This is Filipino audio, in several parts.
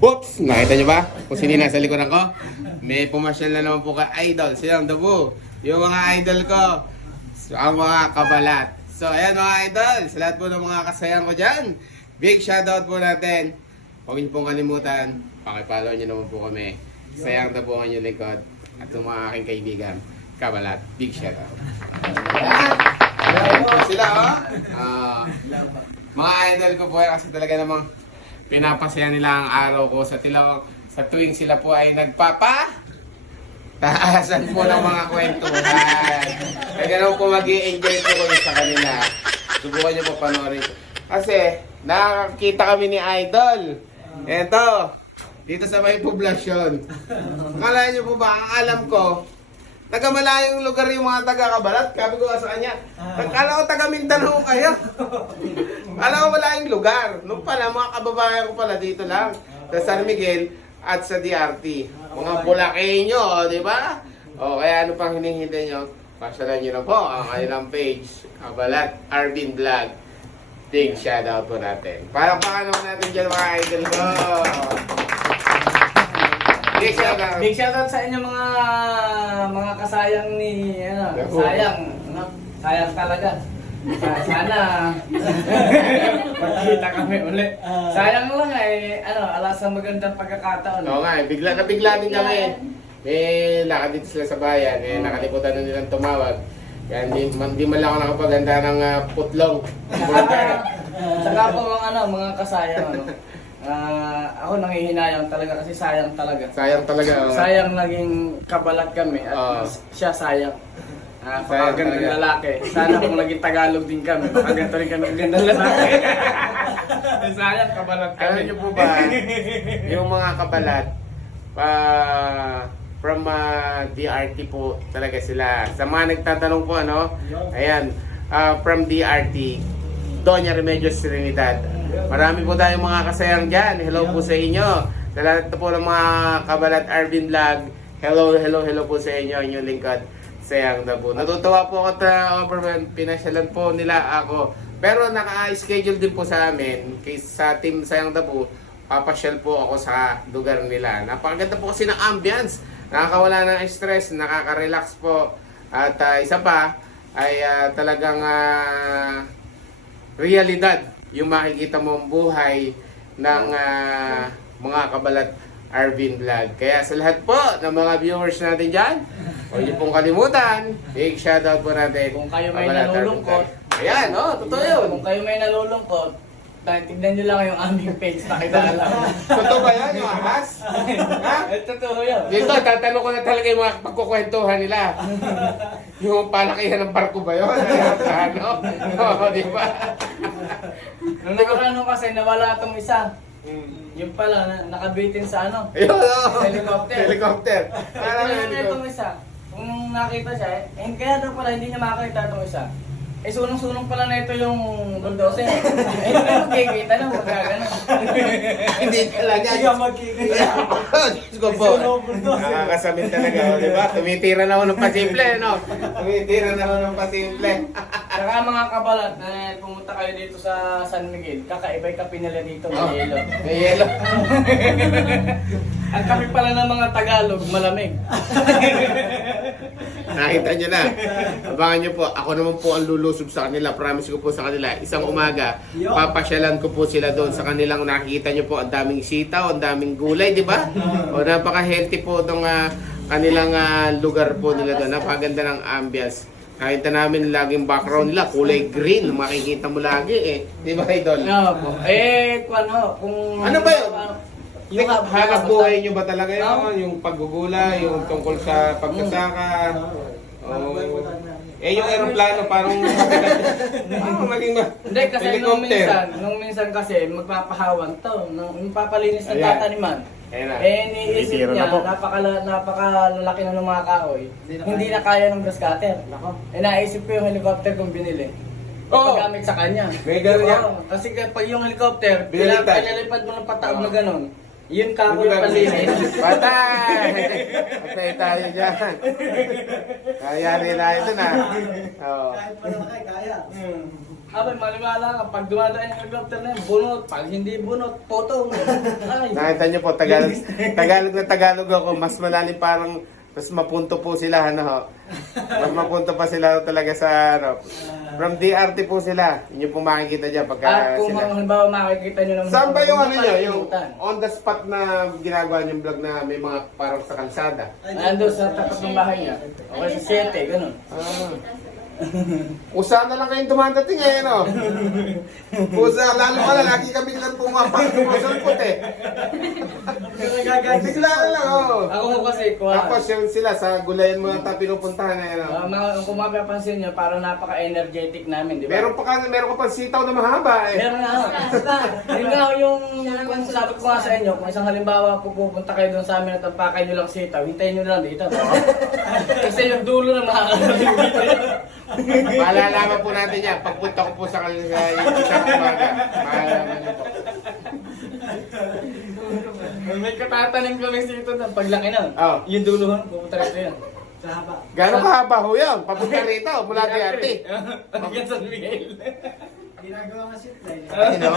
Oops! Nakita nyo ba? Kung sino yung nasa likuran ko? May pumasyal na naman po ka idol. Silang Dabu. Yung mga idol ko. So, ang mga kabalat. So, ayan mga idol. Sa lahat po ng mga kasayang ko dyan. Big shoutout po natin. Huwag niyo pong kalimutan. Pakipollow niyo naman po kami. Sayang Dabu ang inyong likod. At yung mga aking kaibigan. Kabalat. Big shoutout. Ayan. Ayan po sila oh. Mga idol ko po kasi talaga namang pinapasaya nila ang araw ko sa tuwing sila po ay taasan po ng mga kwentuhan. Kaya naman po mag-i-enjoy po kami sa kanila. Subukan niyo po panoorin. Kasi nakakita kami ni Idol. Eto, dito sa may poblasyon. Akala niyo po ba, ang alam ko, taga-malayong lugar yung mga taga-Kabalat. Sabi ko sa kanya, akala ko taga-Mindanao kayo. Akala ko malayong lugar. Nung pala, mga kababayan ko pala dito lang. Sa San Miguel at sa DRT. Mga Bulakenyo, di ba? O, kaya ano pang hinihintay nyo? Pasyalan nyo na po ang kanilang page. Kabalat Arvin Vlog. Big shoutout po natin. Palakpakan naman natin dyan mga idol ko. Big shoutout sa inyo mga kasayang ni sayang talaga. Sana magkita kami ulit. Sayang lang alas ang magandang pagkakataon. Oo nga, bigla din kami. May lakad dito sila sa bayan, nakalimutan na nilang tumawag. Kaya hindi man lang ako nakapaganda ng putlong. Saka po mga kasayang ako nangihinayang talaga kasi sayang talaga. Sayang talaga. Sayang naging kabalat kami at siya sayang. Pagkagandang lalaki. Sana kung naging Tagalog din kami, baka ganito rin kami gandang lalaki. Sayang kabalat kami. Alam niyo po ba, yung mga kabalat, from DRT po talaga sila. Sa mga nagtatanong po, ayan, from DRT, Doña Remedios Trinidad. Marami po tayong mga kasayang dyan. Hello po sa inyo. Sa lahat po ng mga Kabalat Arvin Vlog, hello po sa inyo, inyong lingkod. Sayang Dabu. Natutuwa po ako pinasyalan po nila ako. Pero naka-schedule din po sa amin, sa team Sayang Dabu, papasyal po ako sa lugar nila. Napakaganda po kasi ng ambience. Nakakawala ng stress, nakaka-relax po. At isa pa, ay talagang realidad yung makikita mong buhay ng mga Kabalat Arvin Vlog. Kaya sa lahat po ng mga viewers natin dyan, huwag niyo pong kalimutan, big shoutout po natin. Kung kayo may Kabalat Arvin nalulungkot, Vlog. Ayan, totoo yun. Kung kayo may nalulungkot, tignan nyo lang yung aming page, pakita lang. Totoo ba yan, yung ahas? Ha? Totoo yun. Dito, tatanong ko na talaga yung mga pagkukwentuhan nila. Yung palakihan ng barko ba yun? Oo, di ba? Nung nakaraan kasi nawala itong isa. Yung pala, nakabitin sa Ayun, helicopter. Helicopter. Kaya na itong isa. Kung nakita siya, kaya daw pala hindi niya makakita itong isa. Sunong-sunong pala na ito yung bulldozer. Hindi ka magkikita na, huwag ka ganun. Hindi talaga. Hindi ka magkikita. Diyos ko po. Nakakasabit talaga, di ba? Tumitira na ako ng pasimple, no? Tumitira na ako ng pasimple. Saka mga kabalat, pumunta kayo dito sa San Miguel, kakaiba yung kape nila dito, may yelo. May yelo. At kami pala ng mga Tagalog, malamig. Nakita nyo na. Abangan nyo po, ako naman po ang lulusob sa kanila. Promise ko po sa kanila, isang umaga, papasyalan ko po sila doon sa kanilang nakikita nyo po, ang daming sitaw, ang daming gulay, di ba? O napaka-healthy po itong kanilang lugar po nila doon. Napaganda ng ambience. Nakita namin laging background nila, kulay green, makikita mo lagi Di ba, Idol? Oo po. Kung... Ano ba yun? Yung Hanap buhay nyo ba talaga yun? Yung paggugulay, yung tungkol sa pagkasaka? Yung aeroplano parang Hindi kasi nung minsan kasi magpapahawan to, nung papalinis ng tataniman. Niisip niya, napakalalaki na ng mga kahoy. Hindi na kaya ng grass cutter. Naisip ko yung helicopter kong binili. Paggamit sa kanya. May gano'n yan. Kasi pag yung helicopter, Binaliktad. pinalipad mo ng pataog na gano'n. Yun kako yung palinis. Patay! Patay tayo dyan. Kaya rin na ito na. Oo. Kahit malaki, kaya. Abay, maliwala ka. Pag dumadaan yung helicopter na yun, bunot. Pag hindi bunot, potong. Ay. Nakita niyo po, Tagalog na Tagalog ako. Mas malalim parang, mas mapunto po sila, ano ho. Mas mapunto pa sila talaga sa, ano. From DRT po sila. Yun yung po makikita dyan pagka At kung sila. halimbawa makikita nyo naman. Saan ba yung ano nyo? Yung Palimutan. on the spot na ginagawa niyong vlog na may mga parang sa kalsada? Ando sa tapat ng bahay niya. Okay, sa 7, ganun. Ah. Usa na lang kayong dumadating eh, no? Usa, lalo pala, lagi kami lang pumapak, sumusulpot eh. Bigla na lang, oh. Ako mo kasi, kuha. Tapos yung sila sa gulayan mo ang pinupuntahan eh, no? Kung mapapansin nyo, parang napaka-energetic namin, di ba? Meron ka pang sitaw na mahaba eh. Meron nga. Yun nga yung, kung sabi ko nga sa inyo, kung isang halimbawa pupunta kayo doon sa amin at tampakay nyo lang sitaw, hintayin nyo lang dito. Kasi yung dulo na makakarating dito. Malalaman po natin yan. Pagpunta ko po sa isang umaga. Malalaman nyo po. May katatanim kami dito na paglaki na. Oh. Yung dulo, pupunta rito yan. Sa haba. Gano'ng kahaba ho yun? Papunta rito, mula DRT. Hanggang San Miguel. Ginagawa nga zipline. Ay, no?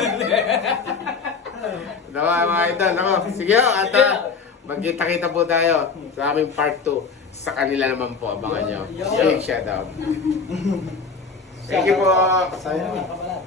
Nawa, mga idol. Ako, sige ho, at magkita-kita po tayo sa aming part 2. Sa kanila naman po, abangan nyo. Big shout out. Thank you po. Sayang nga pa pala.